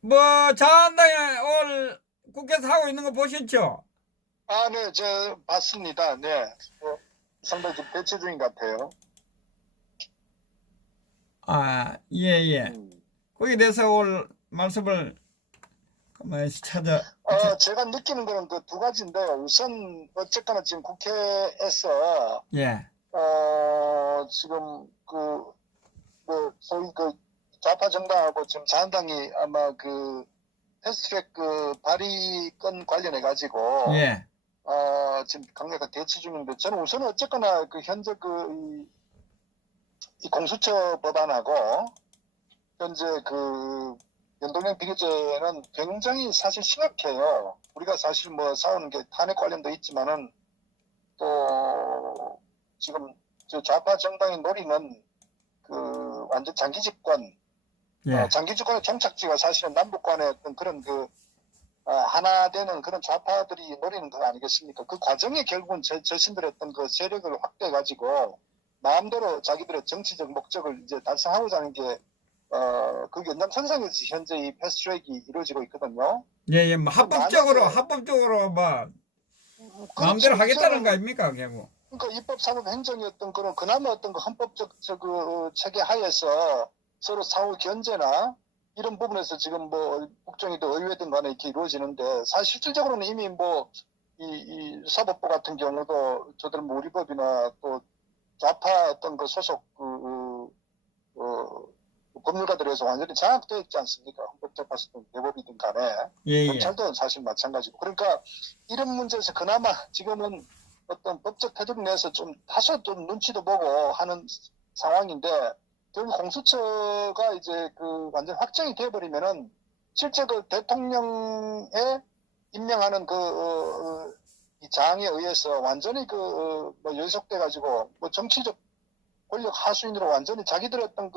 뭐 자한당에 오늘 국회에서 하고 있는 거 보셨죠? 아, 네, 봤습니다. 네. 상당히 좀 대치 중인 것 같아요. 아, 예, 예. 음. 거기에 대해서 오늘 말씀을 가만히 자, 제가 느끼는 거는 그 두 가지인데요. 우선, 어쨌거나 지금 국회에서, 예, 지금 소위 좌파 정당하고 지금 자한당이 아마 패스트트랙 발의건 관련해가지고, 예, 지금 강력한 대치 중인데, 저는 우선 어쨌거나 현재 이 공수처 법안하고, 현재 연동형 비례제는 굉장히 사실 심각해요. 우리가 사실 뭐 싸우는 게 탄핵 관련도 있지만은 또 지금 좌파 정당이 노리는 완전 장기 집권, 예, 장기 집권의 종착지가 사실은 남북 간의 어떤 그런 하나 되는 그런 좌파들이 노리는 거 아니겠습니까? 그 과정에 결국은 자신들의 어떤 세력을 확대해가지고 마음대로 자기들의 정치적 목적을 이제 달성하고자 하는 게 그 연장선상에서 현재 이 패스트트랙이 이루어지고 있거든요. 예, 예, 뭐 만약에 합법적으로 뭐 마음대로 그렇죠. 하겠다는 거 이제는 아닙니까, 결국? 그러니까 입법, 사법, 행정의 어떤 그런 그나마 어떤 헌법적 체계 하에서 서로 상호 견제나 이런 부분에서 지금 뭐 국정이든 의회든 간에 이렇게 이루어지는데 사실 실질적으로는 이미 뭐 이 사법부 같은 경우도 저들 뭐 우리법이나 또 좌파 어떤 소속 법률가들에서 완전히 장악되어 있지 않습니까? 헌법재판소든 대법이든 간에 예, 예, 검찰도 사실 마찬가지고. 그러니까 이런 문제에서 그나마 지금은 어떤 법적 테두리 내에서 좀 다소 좀 눈치도 보고 하는 상황인데 결국 공수처가 이제 완전 확정이 되어버리면은 실제 대통령의 임명하는 이 장에 의해서 완전히 뭐 연속돼 가지고 뭐 정치적 권력 하수인으로 완전히 자기들의 어떤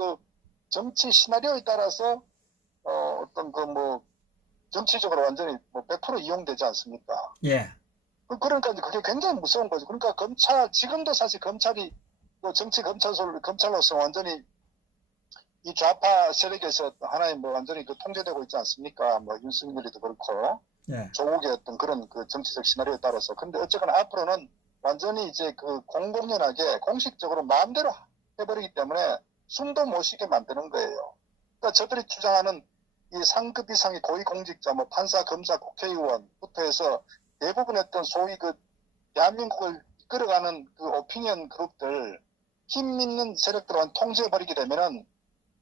정치 시나리오에 따라서 어떤 뭐 정치적으로 완전히 뭐 100% 이용되지 않습니까? 예, 그러니까 그게 굉장히 무서운 거죠. 그러니까 지금도 사실 검찰이 뭐 정치 검찰로서 완전히 이 좌파 세력에서 하나의 뭐 완전히 통제되고 있지 않습니까? 뭐 윤석열이도 그렇고 예, 조국의 어떤 그런 정치적 시나리오에 따라서. 근데 어쨌거나 앞으로는 완전히 이제 공공연하게 공식적으로 마음대로 해버리기 때문에 숨도 못 쉬게 만드는 거예요. 그러니까 저들이 주장하는 이 상급 이상의 고위공직자, 뭐 판사, 검사, 국회의원부터 해서 대부분 어떤 소위 대한민국을 이끌어가는 오피니언 그룹들, 힘 있는 세력들만 통제해버리게 되면은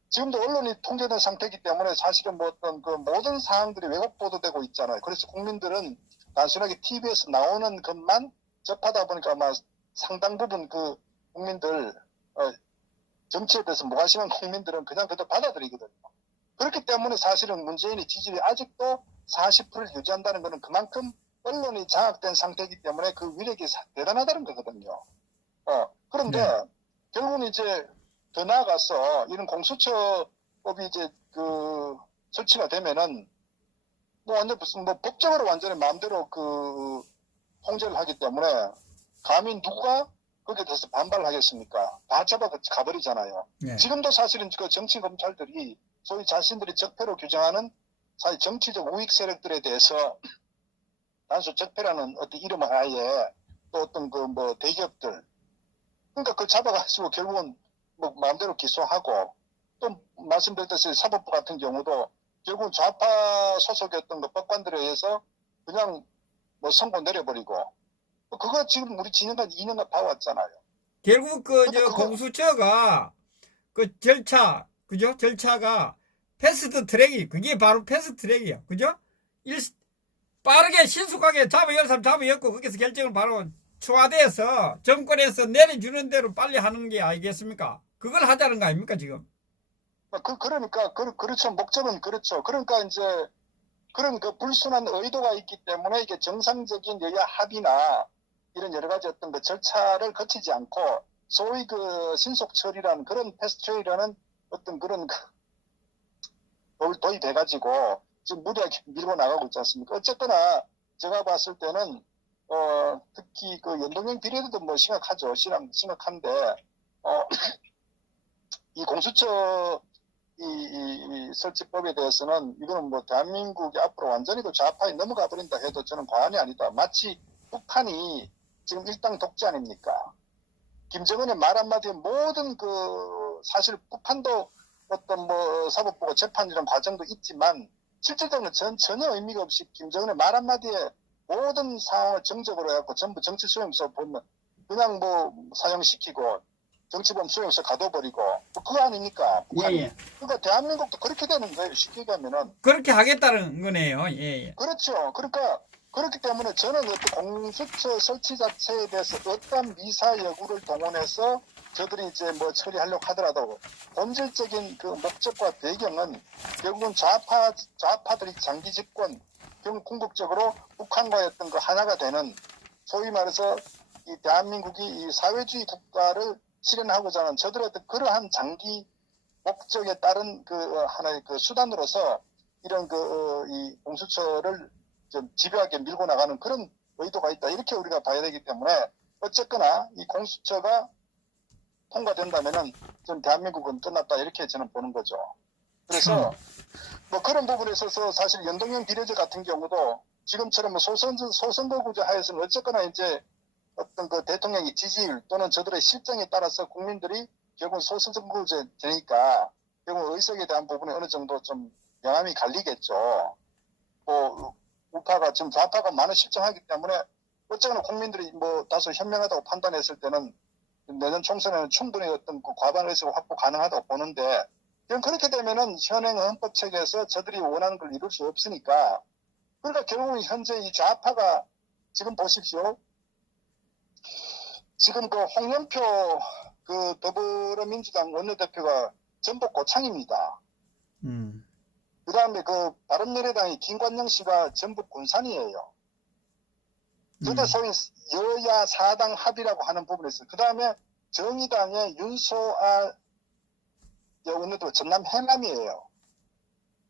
지금도 언론이 통제된 상태이기 때문에 사실은 뭐 어떤 모든 사항들이 왜곡 보도되고 있잖아요. 그래서 국민들은 단순하게 TV에서 나오는 것만 접하다 보니까 아마 상당 부분 국민들, 정치에 대해서 무관심한 국민들은 그냥 그대로 받아들이거든요. 그렇기 때문에 사실은 문재인의 지지율이 아직도 40%를 유지한다는 것은 그만큼 언론이 장악된 상태이기 때문에 그 위력이 대단하다는 거거든요. 그런데 예. 결국은 이제 더 나아가서 이런 공수처법이 이제 설치가 되면은 뭐 완전 무슨 뭐 법적으로 완전히 마음대로 통제를 하기 때문에 감히 누가 거기에 대해서 반발을 하겠습니까? 다 잡아 가버리잖아요. 예. 지금도 사실은 정치 검찰들이 소위 자신들이 적폐로 규정하는 사실 정치적 우익 세력들에 대해서 단순 적폐라는 어떤 이름 하에 또 어떤 뭐 대기업들 그러니까 잡아가지고 결국은 뭐 마음대로 기소하고 또 말씀드렸듯이 사법부 같은 경우도 결국은 좌파 소속이었던 법관들에 의해서 그냥 뭐 선고 내려버리고 그거 지금 우리 지난번 2년간 봐왔잖아요. 결국 근데 그거 공수처가 그죠? 절차가 패스트 트랙이, 그게 바로 패스트 트랙이야. 그죠? 일, 빠르게 신속하게 열 사람 잡아였고 거기서 결정을 바로 초과돼서 정권에서 내려주는 대로 빨리 하는 게 아니겠습니까? 그걸 하자는 거 아닙니까 지금? 그러니까 그렇죠. 목적은 그렇죠. 그러니까 이제 그런 불순한 의도가 있기 때문에 이게 정상적인 여야 합의나 이런 여러 가지 어떤 절차를 거치지 않고 소위 신속 처리라는 그런 패스트트랙이라는 어떤 그런 도입돼가지고 지금 무리하게 밀고 나가고 있지 않습니까? 어쨌거나 제가 봤을 때는 특히 연동형 비례도 뭐 심각하죠. 심각한데 이 공수처 이 설치법에 대해서는 이거는 뭐 대한민국이 앞으로 완전히 그 좌파에 넘어가 버린다 해도 저는 과언이 아니다. 마치 북한이 지금 일당 독재 아닙니까? 김정은의 말 한마디에 모든 그 사실 북한도 어떤 뭐 사법부가 재판 이런 과정도 있지만 실질적으로 전혀 의미가 없이 김정은의 말 한마디에 모든 상황을 정적으로 해갖고 전부 정치 수용소 보면 그냥 뭐 사형시키고 정치범 수용소 가둬버리고 뭐 그거 아닙니까? 북한이. 예, 예. 그러니까 대한민국도 그렇게 되는 거예요. 쉽게 얘기하면은. 그렇게 하겠다는 거네요. 예, 예. 그렇죠. 그러니까 그렇기 때문에 저는 어떤 공수처 설치 자체에 대해서 어떤 미사 여구를 동원해서 저들이 이제 뭐 처리하려고 하더라도 본질적인 그 목적과 배경은 결국은 좌파들이 장기 집권, 결국 궁극적으로 북한과의 어떤 그 하나가 되는 소위 말해서 이 대한민국이 이 사회주의 국가를 실현하고자 하는 저들의 어떤 그러한 장기 목적에 따른 그 하나의 그 수단으로서 이런 그 이 공수처를 좀 집요하게 밀고 나가는 그런 의도가 있다. 이렇게 우리가 봐야 되기 때문에 어쨌거나 이 공수처가 통과된다면은 좀 대한민국은 끝났다. 이렇게 저는 보는 거죠. 그래서 뭐 그런 부분에 있어서 사실 연동형 비례제 같은 경우도 지금처럼 뭐 소선거구제 하에서는 어쨌거나 이제 어떤 그 대통령의 지지율 또는 저들의 실정에 따라서 국민들이 결국 소선거구제 되니까 결국 의석에 대한 부분에 어느 정도 좀 영향이 갈리겠죠. 뭐 우파가 지금 좌파가 많은 실정하기 때문에 어쨌거나 국민들이 뭐 다소 현명하다고 판단했을 때는 내년 총선에는 충분히 어떤 그 과반 의석을 확보 가능하다고 보는데 그렇게 되면은 현행 헌법 체계에서 저들이 원하는 걸 이룰 수 없으니까 그러니까 결국은 현재 이 좌파가 지금 보십시오. 지금 그 홍영표 그 더불어민주당 원내대표가 전북 고창입니다. 그 다음에 그 바른미래당의 김관영 씨가 전북 군산이에요. 그게 소위 여야 사당 합의라고 하는 부분에서 그 다음에 정의당의 윤소아 원내대표 전남 해남이에요.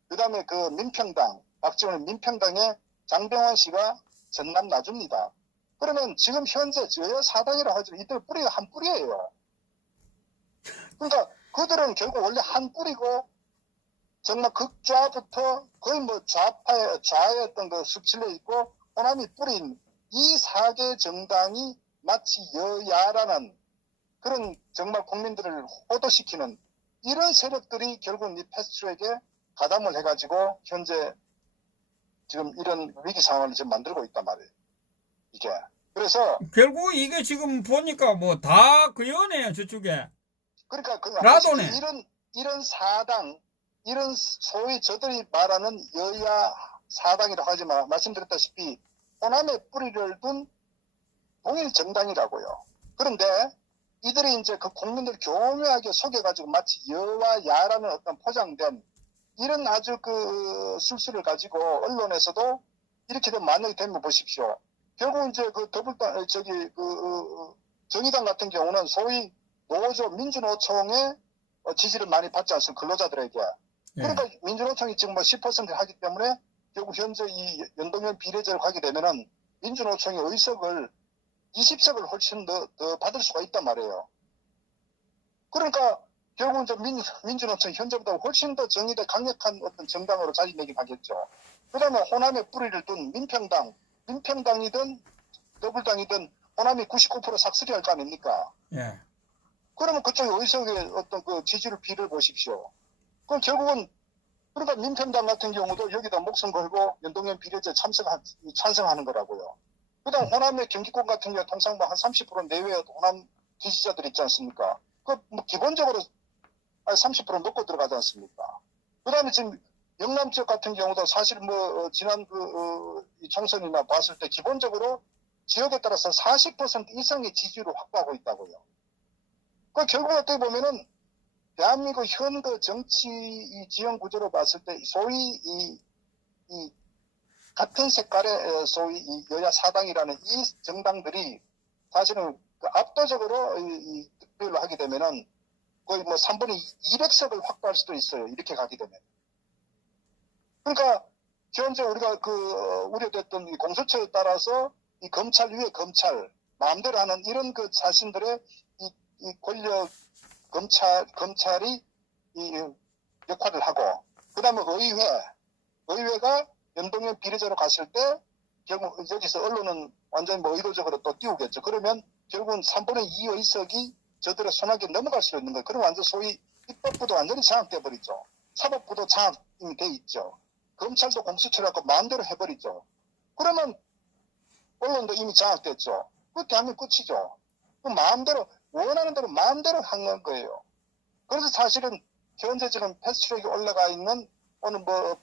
그 다음에 그 민평당 박지원 민평당의 장병환 씨가 전남 나주입니다. 그러면 지금 현재 여야 사당이라고 하지만 이들 뿌리가 한 뿌리예요. 그러니까 그들은 결국 원래 한 뿌리고 정말 극좌부터 거의 뭐 좌의 어떤 그 습실려 있고 호남이 뿌린 이 4개 정당이 마치 여야라는 그런 정말 국민들을 호도시키는 이런 세력들이 결국 이 패스트트랙에 가담을 해가지고 현재 지금 이런 위기 상황을 지금 만들고 있단 말이에요. 이게. 그래서 결국 이게 지금 보니까 뭐 다 그 연애야 저쪽에. 그러니까 그 라도네. 이런 사당 이런 소위 저들이 말하는 여야 사당이라고 하지만 말씀드렸다시피 호남에 뿌리를 둔 동일 정당이라고요. 그런데 이들이 이제 그 국민들 교묘하게 속여가지고 마치 여와 야라는 어떤 포장된 이런 아주 그 술수를 가지고 언론에서도 이렇게 만약에 되면 보십시오. 결국 이제 그 정의당 같은 경우는 소위 노조 민주노총의 지지를 많이 받지 않습니까? 근로자들에게. 그러니까 민주노총이 지금 뭐 10% 하기 때문에 결국 현재 이 연동형 비례제를 가게 되면은 민주노총의 의석을 20석을 훨씬 더 받을 수가 있단 말이에요. 그러니까 결국 이제 민주노총 현재보다 훨씬 더 정의대 강력한 어떤 정당으로 자리매김하겠죠. 그 다음에 호남에 뿌리를 둔 민평당이든 더불당이든 호남이 99% 삭스리 할 거 아닙니까? 예. 그러면 그쪽의 의석의 어떤 그 지지율 비를 보십시오. 그럼 결국은 그러니까 민평당 같은 경우도 여기다 목숨 걸고 연동형 비례제 찬성하는 거라고요. 그다음 호남의 경기권 같은 경우 통상 뭐 한 30% 내외의 호남 지지자들 있지 않습니까? 그 뭐 기본적으로 30% 넣고 들어가지 않습니까? 그다음에 지금 영남 지역 같은 경우도 사실 뭐 지난 이 총선이나 봤을 때 기본적으로 지역에 따라서 40% 이상의 지지율을 확보하고 있다고요. 그 결국 어떻게 보면은 대한민국 현그 정치 이 지형 구조로 봤을 때 소위 이 같은 색깔의 소위 이 여야 사당이라는 이 정당들이 사실은 그 압도적으로 이 득표를 하게 되면은 거의 뭐 3분의 200석을 확보할 수도 있어요. 이렇게 가게 되면. 그러니까 현재 우리가 그 우려됐던 이 공수처에 따라서 이 검찰 위에 검찰 마음대로 하는 이런 그 자신들의 이 권력 검찰이 이 역할을 하고, 그 다음에 의회가 연동형 비례제로 갔을 때 결국 여기서 언론은 완전히 뭐 의도적으로 또 띄우겠죠. 그러면 결국은 3분의 2 의석이 저들의 손아귀에 넘어갈 수 있는 거예요. 그럼 완전 소위 입법부도 완전히 장악돼 버리죠. 사법부도 장악이 돼 있죠. 검찰도 공수처라고 마음대로 해버리죠. 그러면 언론도 이미 장악됐죠. 그 대한민국 끝이죠. 그 마음대로 원하는 대로 마음대로 한 거예요. 그래서 사실은 현재 지금 패스트트랙에 올라가 있는 오늘 뭐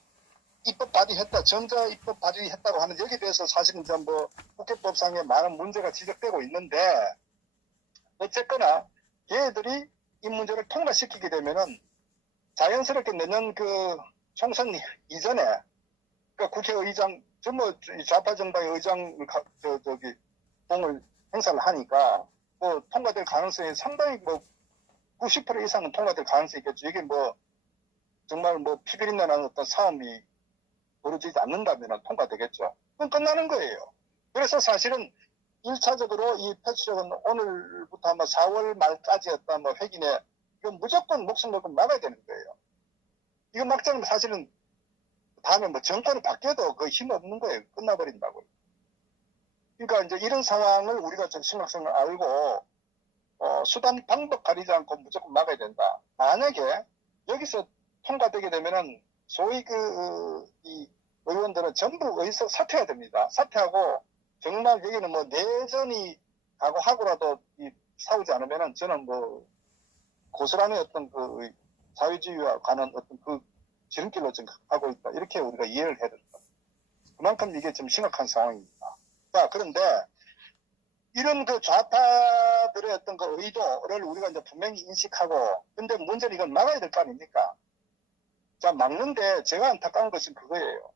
입법 발의했다, 전자 입법 발의했다고 하는 여기에 대해서 사실은 뭐 국회법상에 많은 문제가 지적되고 있는데 어쨌거나 얘들이 이 문제를 통과시키게 되면은 자연스럽게 내년 그 총선 이전에 그러니까 국회의장 전부 좌파 정당의 의장 공을 행사를 하니까 뭐 통과될 가능성이 상당히 뭐 90% 이상은 통과될 가능성이 있겠죠. 이게 뭐 정말 뭐 피비린내 나는 어떤 싸움이 벌어지지 않는다면 통과되겠죠. 그럼 끝나는 거예요. 그래서 사실은 1차적으로 이 패스트트랙은 오늘부터 아마 4월 말까지였다 뭐 회기내 이건 무조건 목숨 걸고 막아야 되는 거예요. 이거 막자면 사실은 다음에 뭐 정권이 바뀌어도 그 힘 없는 거예요. 끝나버린다고요. 그러니까 이제 이런 상황을 우리가 좀 심각성을 알고 수단 방법 가리지 않고 무조건 막아야 된다. 만약에 여기서 통과되게 되면은 소위 이 의원들은 전부 의석 사퇴해야 됩니다. 사퇴하고 정말 여기는 뭐 내전이 각오하고라도 싸우지 않으면은 저는 뭐 고스란히 어떤 그 사회주의와 관한 어떤 그 지름길로 지금 가고 있다. 이렇게 우리가 이해를 해야 된다. 그만큼 이게 좀 심각한 상황입니다. 자, 그런데 이런 그 좌파들의 어떤 그 의도를 우리가 이제 분명히 인식하고, 근데 문제는 이걸 막아야 될 거 아닙니까? 자, 막는데 제가 안타까운 것은 그거예요.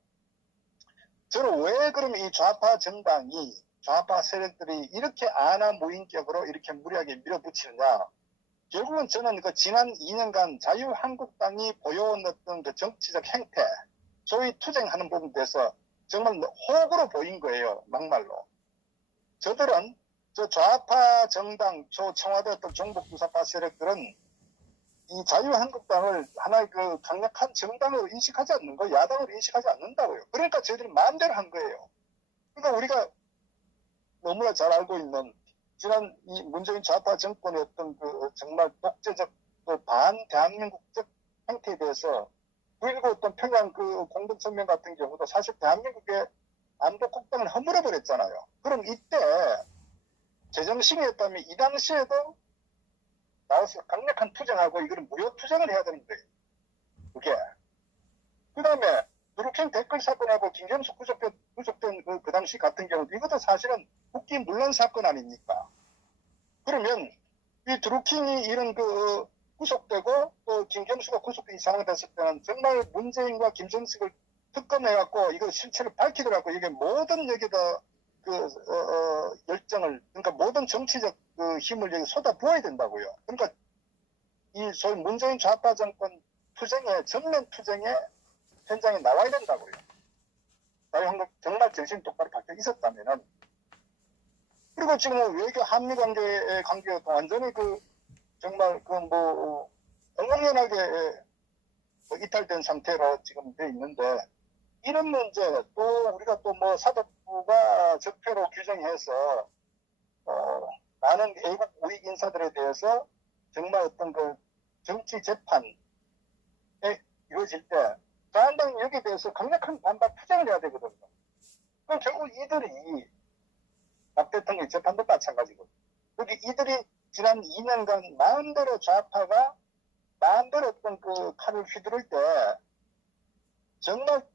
저는 왜 그러면 이 좌파 정당이, 좌파 세력들이 이렇게 안하무인격으로 이렇게 무리하게 밀어붙이느냐. 결국은 저는 그 지난 2년간 자유한국당이 보여온 어떤 그 정치적 행태, 소위 투쟁하는 부분에 대해서 정말 호구로 보인 거예요. 막말로. 저들은 저 좌파 정당, 저 청와대 어떤 종북주사파 세력들은 이 자유한국당을 하나의 그 강력한 정당으로 인식하지 않는 거, 야당으로 인식하지 않는다고요. 그러니까 저희들이 마음대로 한 거예요. 그러니까 우리가 너무나 잘 알고 있는 지난 이 문재인 좌파 정권의 어떤 그 정말 독재적 그 반대한민국적 행태에 대해서 그리고 어떤 평양 그 공동성명 같은 경우도 사실 대한민국의 안보 국방을 허물어 버렸잖아요. 그럼 이때 제정신이었다면 이 당시에도 나와서 강력한 투쟁하고 이거는 무효 투쟁을 해야 되는 거예요. 그게. 그 다음에 드루킹 댓글 사건하고 김경수 구속된 그 당시 같은 경우도 이것도 사실은 국기 문란 사건 아닙니까? 그러면 이 드루킹이 이런 그 구속되고 또 김경수가 구속된 이 상황이 됐을 때는 정말 문재인과 김정식을 특검해갖고 이거 실체를 밝히더라고. 이게 모든 여기다 열정을, 그러니까 모든 정치적 그 힘을 여기 쏟아 부어야 된다고요. 그러니까 이 소위 문재인 좌파 정권 전면 투쟁의 현장에 나와야 된다고요. 자유한국 정말 정신 똑바로 박혀 있었다면은. 그리고 지금 외교 한미 관계의 관계가 완전히 정말 엉망연하게 이탈된 상태로 지금 돼 있는데, 이런 문제 또 우리가 또 뭐 사법부가 적폐로 규정해서 많은 외국 우익 인사들에 대해서 정말 어떤 그 정치 재판에 이루어질 때 자한당이 여기에 대해서 강력한 반박 투쟁을 해야 되거든요. 그럼 결국 이들이 박 대통령 재판도 마찬가지고, 여기 이들이 지난 2년간 마음대로 좌파가 마음대로 어떤 그 칼을 휘두를 때 정말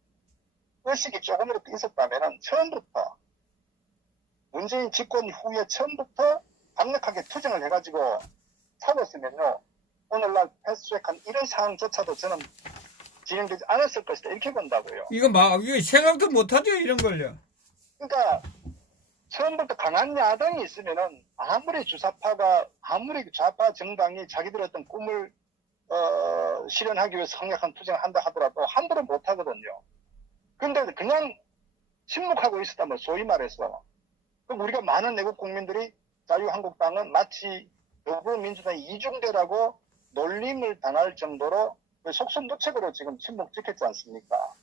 의식이 조금이라도 있었다면 처음부터 문재인 집권 후에 처음부터 강력하게 투쟁을 해가지고 잡았으면요, 오늘날 패스트트랙한 이런 상황조차도 저는 진행되지 않았을 것이다, 이렇게 본다고요. 이거 생각도 못하죠, 이런 걸요. 그러니까 처음부터 강한 야당이 있으면은 아무리 좌파 정당이 자기들의 어떤 꿈을 실현하기 위해서 강력한 투쟁을 한다 하더라도 함부로 못 하거든요. 근데 그냥 침묵하고 있었다면, 소위 말해서, 그럼 우리가 많은 내국 국민들이 자유한국당은 마치 더불어민주당의 이중대라고 놀림을 당할 정도로 속수무책으로 지금 침묵 지켰지 않습니까?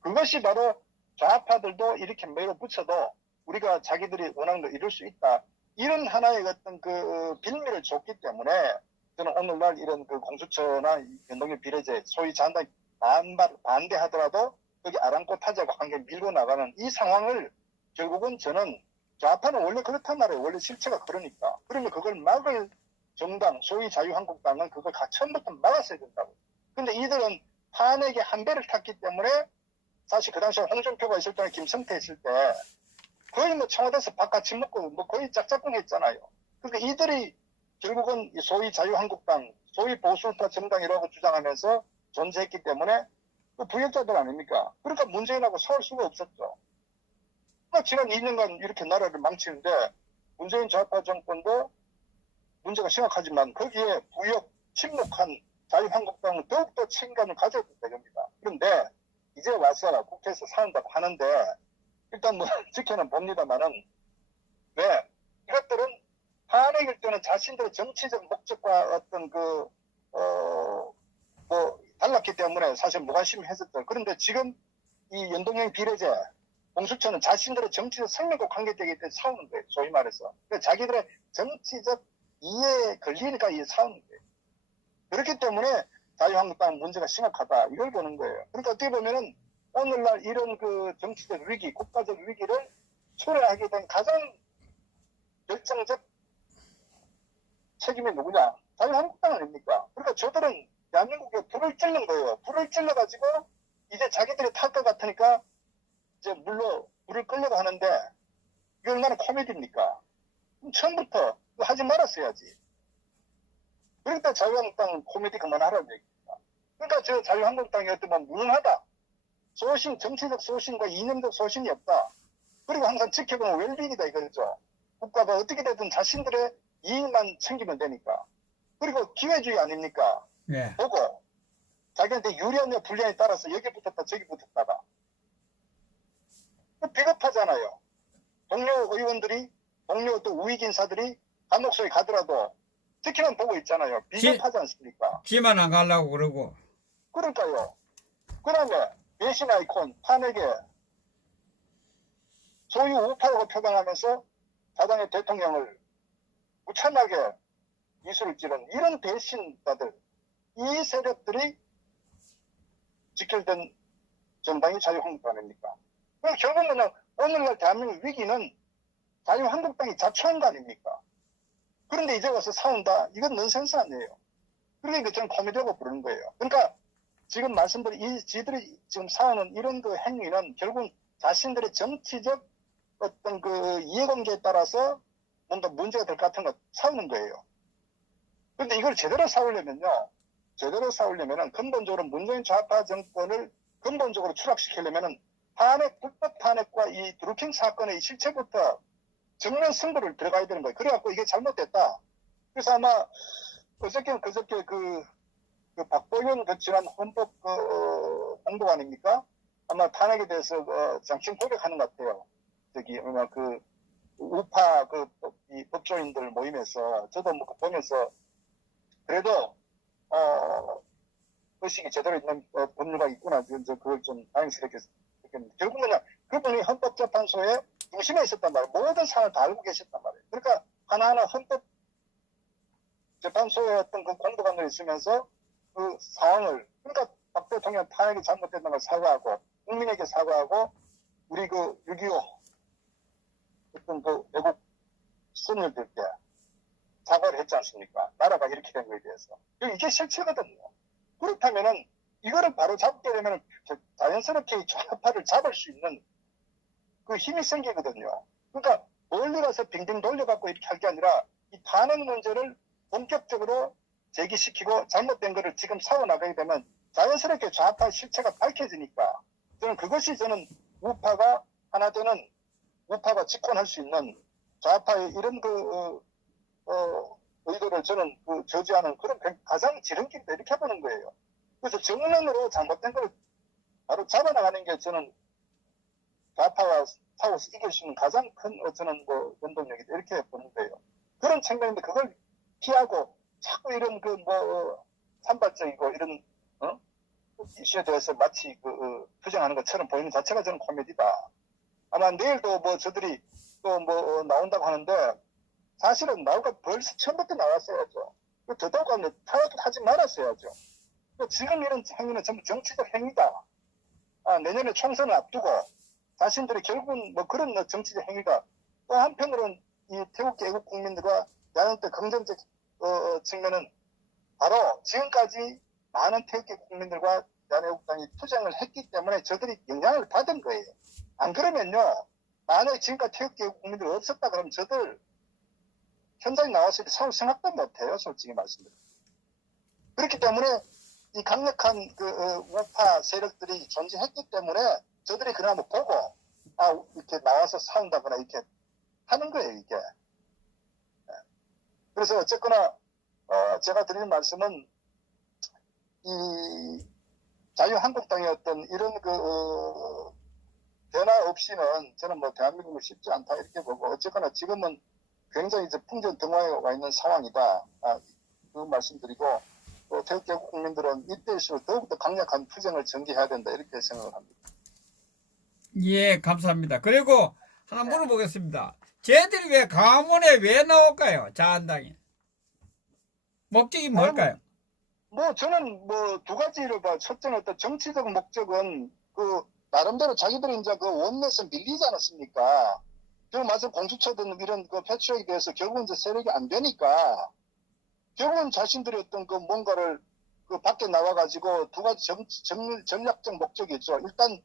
그것이 바로 좌파들도 이렇게 밀어붙여도 우리가 자기들이 원하는 걸 이룰 수 있다. 이런 하나의 어떤 그 빌미를 줬기 때문에 저는 오늘날 이런 그 공수처나 연동형 비례제 소위 잔당 반대하더라도 거기 아랑곳하자고 한 게 밀고 나가는 이 상황을 결국은 저는 좌파는 원래 그렇단 말이에요. 원래 실체가 그러니까. 그러면 그걸 막을 정당, 소위 자유한국당은 그걸 처음부터 막았어야 된다고. 근데 이들은 탄핵에 한 배를 탔기 때문에 사실 그 당시에 홍준표가 있을 때나 김성태 있을 때 거의 뭐 청와대에서 밥같이 침 먹고 뭐 거의 짝짝꿍 했잖아요. 그러니까 이들이 결국은 소위 자유한국당, 소위 보수파 정당이라고 주장하면서 존재했기 때문에 그 부역자들 아닙니까? 그러니까 문재인하고 싸울 수가 없었죠. 그러니까 지난 2년간 이렇게 나라를 망치는데 문재인 좌파 정권도 문제가 심각하지만 거기에 부역, 침묵한 자유한국당은 더욱더 책임감을 가져야 됩니다. 그런데 이제 와서 국회에서 사는다고 하는데 일단 뭐 지켜는 봅니다만은 왜 이것들은 탄핵일 때는 자신들의 정치적 목적과 어떤 뭐 달랐기 때문에 사실 무관심했었죠. 그런데 지금 이 연동형 비례제 공수처는 자신들의 정치적 생명과 관계되기 때문에 싸우는 거예요. 소위 말해서. 그러니까 자기들의 정치적 이해에 걸리니까 이게 싸우는 거예요. 그렇기 때문에 자유한국당은 문제가 심각하다. 이걸 보는 거예요. 그러니까 어떻게 보면은 오늘날 이런 그 정치적 위기, 국가적 위기를 초래하게 된 가장 결정적 책임이 누구냐? 자유한국당 아닙니까? 그러니까 저들은 대한민국에 불을 찔른 거예요. 불을 찔러가지고 이제 자기들이 탈 것 같으니까 이제 물로 불을 끌려고 하는데 이게 얼마나 코미디입니까? 그럼 처음부터 하지 말았어야지. 그러니까 자유한국당은 코미디 그만하라는 얘기입니다. 그러니까 저 자유한국당이 어쩌면 무능하다. 소신, 정치적 소신과 이념적 소신이 없다. 그리고 항상 지켜보는 웰빙이다 이거죠. 국가가 어떻게 되든 자신들의 이익만 챙기면 되니까. 그리고 기회주의 아닙니까? 예. 보고 자기한테 유리하냐 불리하냐에 따라서 여기 붙었다 저기 붙었다가 비겁하잖아요. 동료 의원들이 동료 또 우익 인사들이 감옥소에 가더라도 지키만 보고 있잖아요. 비겁하지 않습니까? 지만 안 가려고 그러고. 그러니까요. 그 다음에 배신 아이콘 탄핵에 소위 우파라고 표방하면서 사당의 대통령을 무참하게 이수를 찌른 이런 배신자들, 이 세력들이 직결된 정당이 자유한국당 아닙니까? 그럼 결국은 오늘날 대한민국 위기는 자유한국당이 자초한 거 아닙니까? 그런데 이제 와서 싸운다? 이건 넌센스 아니에요. 그러니까 저는 코미디라고 부르는 거예요. 그러니까 지금 말씀드린 지들이 지금 싸우는 이런 그 행위는 결국 자신들의 정치적 어떤 그 이해관계에 따라서 뭔가 문제가 될 것 같은 거 싸우는 거예요. 그런데 이걸 제대로 싸우려면요. 제대로 싸우려면은 근본적으로 문재인 좌파 정권을 근본적으로 추락시키려면은 탄핵, 불법 탄핵과 이 드루킹 사건의 실체부터 정면 승부를 들어가야 되는 거예요. 그래갖고 이게 잘못됐다. 그래서 아마 그저께 그 박보윤 지난 헌법 공보 아닙니까? 아마 탄핵에 대해서 장충 고백하는 것 같아요. 저기 아마 그 우파 이 법조인들 모임에서 저도 뭐 보면서 그래도 의식이 제대로 있는 법률가 있구나. 그걸 좀 다행스럽게 느꼈는데 결국은 그분이 헌법재판소에 중심에 있었단 말이에요. 모든 사안을 다 알고 계셨단 말이에요. 그러니까 하나하나 헌법재판소에 어떤 그 공보관을 있으면서 그 상황을 그러니까 박 대통령 탄핵이 잘못됐다는 걸 사과하고 국민에게 사과하고 우리 그 6.25 어떤 그 외국 선열들께 사과를 했지 않습니까? 나라가 이렇게 된 거에 대해서. 이게 실체거든요. 그렇다면은 이거를 바로 잡게 되면 자연스럽게 좌파를 잡을 수 있는 그 힘이 생기거든요. 그러니까 멀리 가서 빙빙 돌려갖고 이렇게 할 게 아니라 이 탄핵 문제를 본격적으로 제기시키고 잘못된 거를 지금 사워나가게 되면 자연스럽게 좌파 실체가 밝혀지니까 저는 우파가 하나 되는 우파가 집권할 수 있는 좌파의 이런 의도를 저는 저지하는 그런 가장 지름길이다 이렇게 보는 거예요. 그래서 정면으로 잘못된 걸 바로 잡아나가는 게 저는 좌파와 싸워서 이길 수 있는 가장 큰 저는 원동력이다 이렇게 보는 거예요. 그런 측면인데 그걸 피하고 자꾸 이런 산발적이고 이런 이슈에 대해서 마치 투쟁하는 것처럼 보이는 자체가 저는 코미디다. 아마 내일도 뭐 저들이 또 뭐 나온다고 하는데 사실은 나올까 벌써 처음부터 나왔어야죠. 더더욱이 하지 말았어야죠. 지금 이런 행위는 전부 정치적 행위다. 내년에 총선을 앞두고 자신들이 결국은 뭐 그런 정치적 행위가 또 한편으로는 이 태극기 애국 국민들과 대한민국의 긍정적 측면은 바로 지금까지 많은 태극기 국민들과 대한애국당이 투쟁을 했기 때문에 저들이 영향을 받은 거예요. 안 그러면요, 만약에 지금까지 태극기 애국 국민들이 없었다 그러면 저들 현장에 나와서 서울 생각도 못해요, 솔직히 말씀드려요. 그렇기 때문에 이 강력한 우파 세력들이 존재했기 때문에 저들이 그나마 보고 이렇게 나와서 싸운다거나 이렇게 하는 거예요, 이게. 그래서 어쨌거나 제가 드리는 말씀은 이 자유한국당의 어떤 이런 변화 없이는 저는 뭐 대한민국은 쉽지 않다 이렇게 보고, 어쨌거나 지금은 굉장히 이제 풍전등화에 와 있는 상황이다. 그 말씀드리고, 또 태극기 국민들은 이때일수록 더욱더 강력한 투쟁을 전개해야 된다 이렇게 생각을 합니다. 예, 감사합니다. 그리고 하나 물어보겠습니다. 쟤들이 왜 강화문에 왜 나올까요? 자한당이. 목적이 뭘까요? 뭐 저는 뭐 두 가지를 봐. 첫째는 어떤 정치적 목적은 나름대로 자기들이 이제 원내에서 밀리지 않았습니까? 지금 맞아 공수처든 이런 패트릭에 대해서 결국은 이제 세력이 안 되니까 결국은 자신들이 어떤 뭔가를 밖에 나와가지고 두 가지 전략적 목적이 있죠. 일단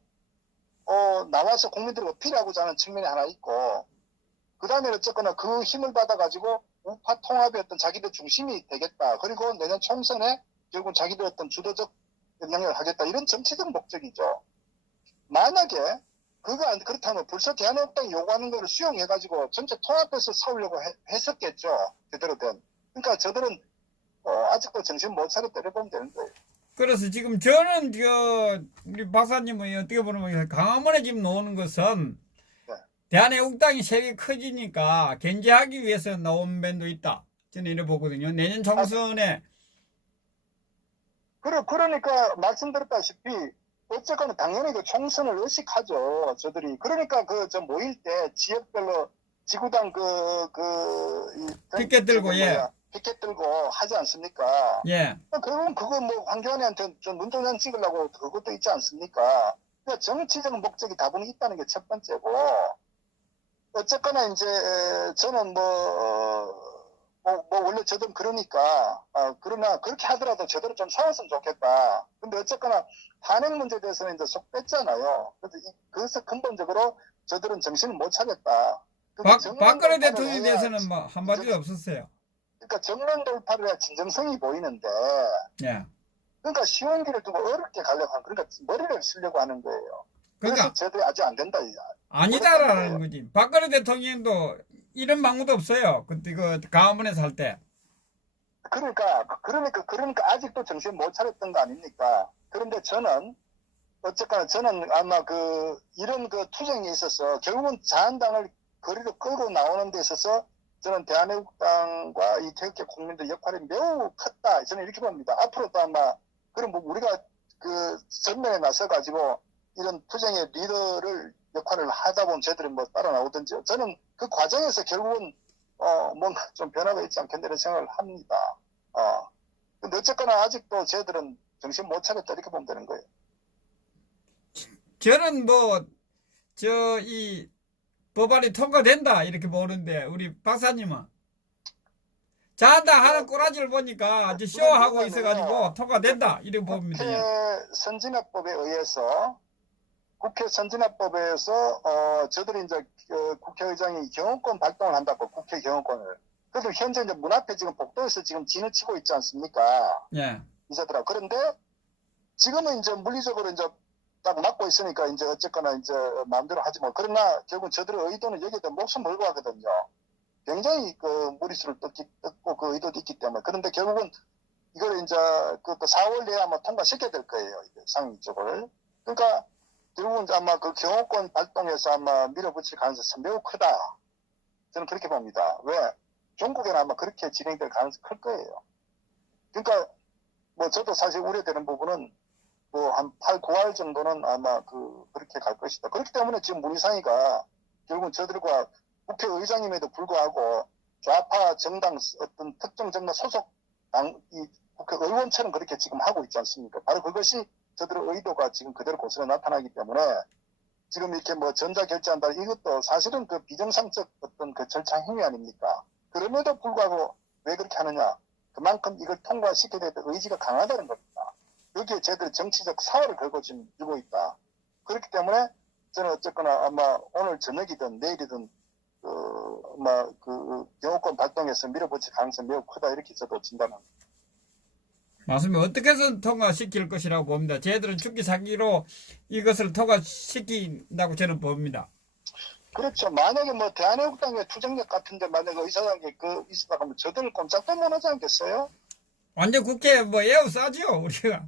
나와서 국민들을 어필하고자 하는 측면이 하나 있고, 그 다음에 어쨌거나 그 힘을 받아가지고 우파 통합의 어떤 자기들 중심이 되겠다. 그리고 내년 총선에 결국 자기들 어떤 주도적 영향을 하겠다. 이런 정치적 목적이죠. 만약에 그렇다면 벌써 대한민국당이 요구하는 것을 수용해가지고 전체 통합해서 싸우려고 했었겠죠. 제대로 된. 그러니까 저들은 아직도 정신 못 차려 때려보면 되는 거예요. 그래서 지금 저는 우리 박사님은 어떻게 보면 강화문에 지금 나오는 것은 네. 대한애국당이 세력이 커지니까 견제하기 위해서 나온 면도 있다. 저는 이래 보거든요. 내년 총선에. 그러니까 말씀드렸다시피 어쨌거나 당연히 총선을 의식하죠. 저들이. 그러니까 모일 때 지역별로 지구당 피켓 들고, 예. 피켓 들고 하지 않습니까? 예. 결국은 그거 뭐 황교안한테 좀 눈도장 찍으려고 그것도 있지 않습니까? 그러니까 정치적 목적이 다분히 있다는 게 첫 번째고, 어쨌거나 이제 저는 원래 저들은 그러니까, 그러나 그렇게 하더라도 저들은 좀 싸웠으면 좋겠다. 근데 어쨌거나 탄핵 문제에 대해서는 이제 속 뺐잖아요. 그래서 근본적으로 저들은 정신을 못 차렸다. 박근혜 대통령에 대해서는 뭐 한마디도 없었어요. 그러니까 정면 돌파를 해야 진정성이 보이는데, 예. 그러니까 쉬운 길을 두고 어렵게 가려고 하는, 그러니까 머리를 쓰려고 하는 거예요. 그러니까 그래서 저들이 아직 안 된다. 아니다라는 거지. 박근혜 대통령도 이런 방법도 없어요. 그때 강화문에서 할 때. 그러니까 아직도 정신 못 차렸던 거 아닙니까? 그런데 저는 어쨌거나 저는 아마 이런 투쟁에 있어서 결국은 자한당을 거리로 끌고 나오는 데 있어서 저는 대한애국당과 이 태극기 국민들 역할이 매우 컸다. 저는 이렇게 봅니다. 앞으로도 아마 그럼 우리가 전면에 나서가지고 이런 투쟁의 리더를 역할을 하다 보면 저들이 따라 나오든지, 저는 그 과정에서 결국은 뭔가 좀 변화가 있지 않겠나 이런 생각을 합니다. 근데 어쨌거나 아직도 저들은 정신 못 차렸다 이렇게 보면 되는 거예요. 저는 이 법안이 통과된다 이렇게 보는데, 우리 박사님은 자한당 하는 꼬라지를 보니까 아주 쇼하고 있어가지고 통과된다 이렇게 봅니다. 국회 선진화법에 의해서 저들이 이제 국회의장이 경호권 발동을 한다고, 국회 경호권을. 그래도 현재 이제 문 앞에 지금 복도에서 지금 진을 치고 있지 않습니까? 예. 이자들아. 그런데 지금은 이제 물리적으로 이제 딱 막고 있으니까 이제 어쨌거나 이제 마음대로 하지 뭐. 그러나 결국 저들의 의도는 여기다 목숨 걸고 하거든요. 굉장히 무리수를 뜯고 그 의도도 있기 때문에. 그런데 결국은 이걸 이제 4월 내에 아마 통과시켜야 될 거예요. 상위 쪽을. 그러니까 결국은 아마 경호권 발동해서 아마 밀어붙일 가능성이 매우 크다. 저는 그렇게 봅니다. 왜? 종국에는 아마 그렇게 진행될 가능성이 클 거예요. 그러니까 뭐 저도 사실 우려되는 부분은 뭐 한 8, 9할 정도는 아마 그렇게 갈 것이다. 그렇기 때문에 지금 문희상이가 결국은 저들과 국회의장임에도 불구하고 좌파 정당 어떤 특정 정당 소속 이 국회의원처럼 그렇게 지금 하고 있지 않습니까? 바로 그것이 저들의 의도가 지금 그대로 고스란히 나타나기 때문에 지금 이렇게 뭐 전자결제한다 이것도 사실은 그 비정상적 어떤 그 절차 행위 아닙니까? 그럼에도 불구하고 왜 그렇게 하느냐? 그만큼 이걸 통과시켜야 될 의지가 강하다는 겁니다. 여기에 저희들이 정치적 사활을 걸고 지금 들고 있다. 그렇기 때문에 저는 어쨌거나 아마 오늘 저녁이든 내일이든 경호권 발동해서 밀어붙일 가능성이 매우 크다 이렇게 저도 진단합니다. 맞습니다. 어떻게 해서 통과시킬 것이라고 봅니다. 저희들은 죽기 사기로 이것을 통과시킨다고 저는 봅니다. 그렇죠. 만약에 뭐 대한애국당의 투쟁력 같은데 만약에 의사당에 있었다가 하면 저들을 꼼짝도 못 하지 않겠어요? 완전 국회에 뭐 에워싸지요, 우리가.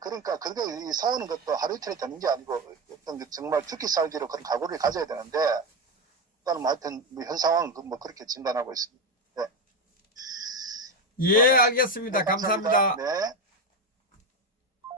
그러니까 그게 이 싸우는 것도 하루 이틀에 되는 게 아니고 어떤 정말 죽기 살기로 그런 각오를 가져야 되는데 일단은 뭐 하여튼 현 상황은 뭐 그렇게 진단하고 있습니다. 네. 예, 알겠습니다. 네, 감사합니다. 네.